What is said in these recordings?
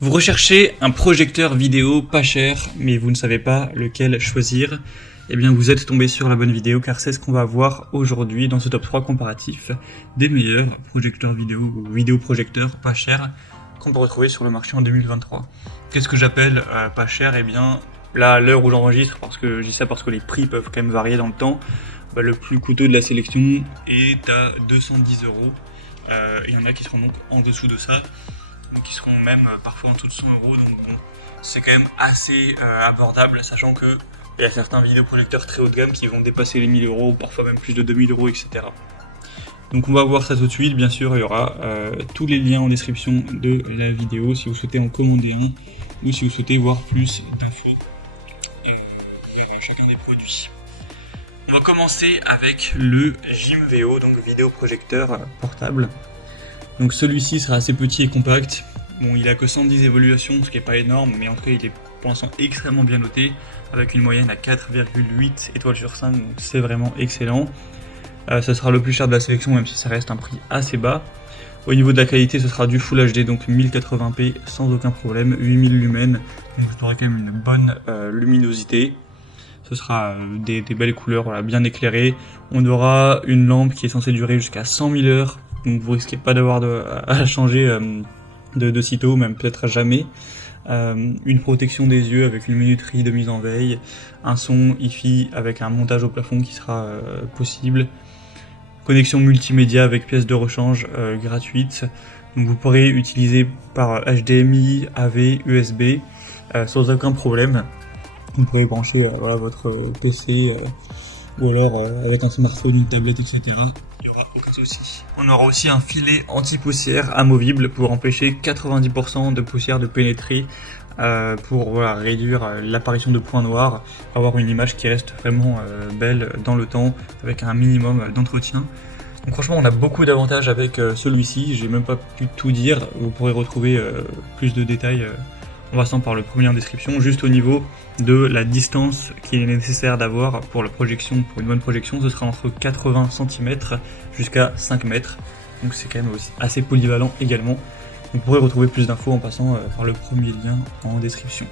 Vous recherchez un projecteur vidéo pas cher, mais vous ne savez pas lequel choisir. Eh bien, vous êtes tombé sur la bonne vidéo, car c'est ce qu'on va voir aujourd'hui dans ce top 3 comparatif des meilleurs projecteurs vidéo ou vidéoprojecteurs pas chers qu'on peut retrouver sur le marché en 2023. Qu'est-ce que j'appelle pas cher? Eh bien, là, à l'heure où j'enregistre, parce que je dis ça parce que les prix peuvent quand même varier dans le temps, le plus coûteux de la sélection est à 210 €. Il y en a qui seront donc en dessous de ça, qui seront même parfois en dessous de 100 €, donc bon, c'est quand même assez abordable, sachant que il y a certains vidéoprojecteurs très haut de gamme qui vont dépasser les 1000 €, parfois même plus de 2000 €, etc. Donc on va voir ça tout de suite. Bien sûr, il y aura tous les liens en description de la vidéo si vous souhaitez en commander un ou si vous souhaitez voir plus d'infos sur chacun des produits. On va commencer avec le Jimveo, donc vidéoprojecteur portable. Donc celui-ci sera assez petit et compact. Bon, il a que 110 évaluations, ce qui est pas énorme, mais en tout cas il est pour l'instant extrêmement bien noté, avec une moyenne à 4,8 étoiles sur 5, donc c'est vraiment excellent. Ce sera le plus cher de la sélection, même si ça reste un prix assez bas. Au niveau de la qualité, ce sera du Full HD, donc 1080p sans aucun problème, 8000 lumens, donc vous aurez quand même une bonne luminosité. Ce sera des belles couleurs, voilà, bien éclairées. On aura une lampe qui est censée durer jusqu'à 100 000 heures, donc vous risquez pas d'avoir à changer de sitôt, même peut-être à jamais. Une protection des yeux avec une minuterie de mise en veille, un son Hi-Fi avec un montage au plafond qui sera possible, connexion multimédia avec pièces de rechange gratuite. Donc vous pourrez utiliser par HDMI, AV, USB sans aucun problème. Vous pourrez brancher votre PC ou alors avec un smartphone, une tablette, etc. Il n'y aura aucun souci. On aura aussi un filet anti-poussière amovible pour empêcher 90% de poussière de pénétrer, pour réduire l'apparition de points noirs, avoir une image qui reste vraiment belle dans le temps avec un minimum d'entretien. Donc franchement, on a beaucoup d'avantages avec celui-ci. J'ai même pas pu tout dire. Vous pourrez retrouver plus de détails en passant par le premier en description. Juste au niveau de la distance qu'il est nécessaire d'avoir pour la projection, pour une bonne projection, ce sera entre 80 cm jusqu'à 5 mètres. Donc c'est quand même aussi assez polyvalent également. Vous pourrez retrouver plus d'infos en passant par le premier lien en description.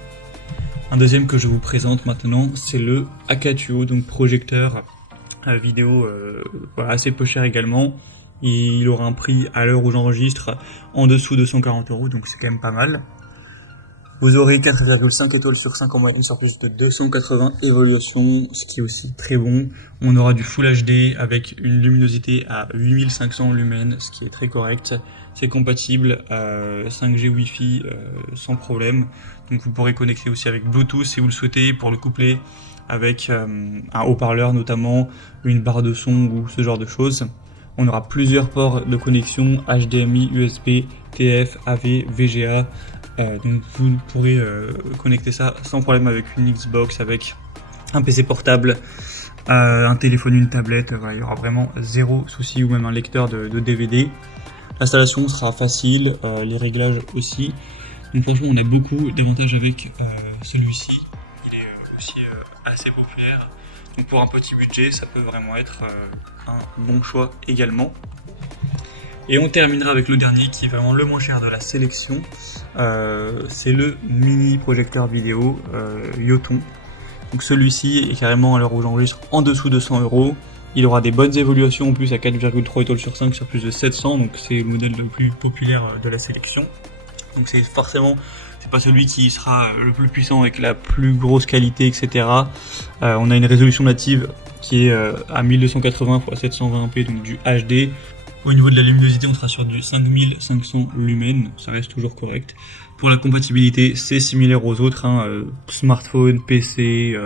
Un deuxième que je vous présente maintenant, c'est le Akatuo, donc projecteur vidéo assez peu cher également. Il aura un prix à l'heure où j'enregistre en dessous de 140 €, donc c'est quand même pas mal. Vous aurez 4,5 étoiles sur 5 en moyenne sur plus de 280 évaluations, ce qui est aussi très bon. On aura du Full HD avec une luminosité à 8500 lumens, ce qui est très correct. C'est compatible 5G Wi-Fi sans problème. Donc vous pourrez connecter aussi avec Bluetooth si vous le souhaitez, pour le coupler avec un haut-parleur notamment, une barre de son ou ce genre de choses. On aura plusieurs ports de connexion HDMI, USB, TF, AV, VGA. Donc vous pourrez connecter ça sans problème avec une Xbox, avec un PC portable, un téléphone, une tablette. Il y aura vraiment zéro souci, ou même un lecteur de DVD. L'installation sera facile, les réglages aussi. Donc franchement, on a beaucoup d'avantages avec celui-ci. Il est aussi assez populaire. Donc pour un petit budget, ça peut vraiment être un bon choix également. Et on terminera avec le dernier, qui est vraiment le moins cher de la sélection. C'est le mini projecteur vidéo Yoton. Donc celui-ci est carrément, à l'heure où j'enregistre, en dessous de 100 €. Il aura des bonnes évaluations en plus à 4,3 étoiles sur 5 sur plus de 700, donc c'est le modèle le plus populaire de la sélection. Donc c'est forcément, c'est pas celui qui sera le plus puissant avec la plus grosse qualité, etc. On a une résolution native qui est à 1280 x 720p, donc du HD. Au niveau de la luminosité, on sera sur du 5500 lumens, ça reste toujours correct. Pour la compatibilité, c'est similaire aux autres, smartphone, PC,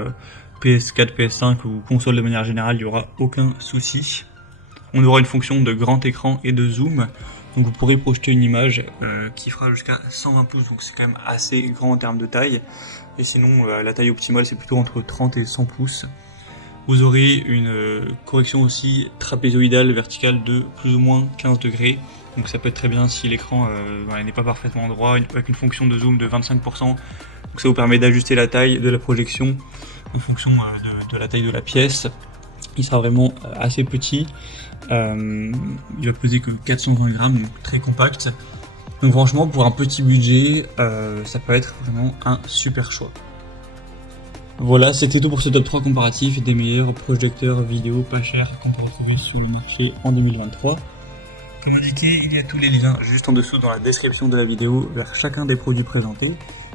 PS4, PS5 ou console de manière générale, il n'y aura aucun souci. On aura une fonction de grand écran et de zoom, donc vous pourrez projeter une image qui fera jusqu'à 120 pouces, donc c'est quand même assez grand en termes de taille. Et sinon, la taille optimale, c'est plutôt entre 30 et 100 pouces. Vous aurez une correction aussi trapézoïdale verticale de plus ou moins 15 degrés. Donc ça peut être très bien si l'écran n'est pas parfaitement droit, avec une fonction de zoom de 25%. Donc ça vous permet d'ajuster la taille de la projection en fonction de la taille de la pièce. Il sera vraiment assez petit. Il va peser que 420 grammes, donc très compact. Donc franchement, pour un petit budget, ça peut être vraiment un super choix. Voilà, c'était tout pour ce top 3 comparatif des meilleurs projecteurs vidéo pas chers qu'on peut retrouver sur le marché en 2023. Comme indiqué, il y a tous les liens juste en dessous dans la description de la vidéo vers chacun des produits présentés.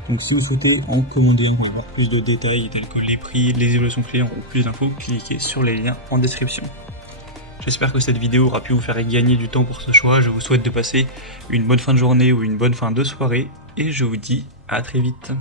Donc si vous souhaitez en commander un pour avoir plus de détails tels que les prix, les évolutions clients ou plus d'infos, cliquez sur les liens en description. J'espère que cette vidéo aura pu vous faire gagner du temps pour ce choix. Je vous souhaite de passer une bonne fin de journée ou une bonne fin de soirée et je vous dis à très vite.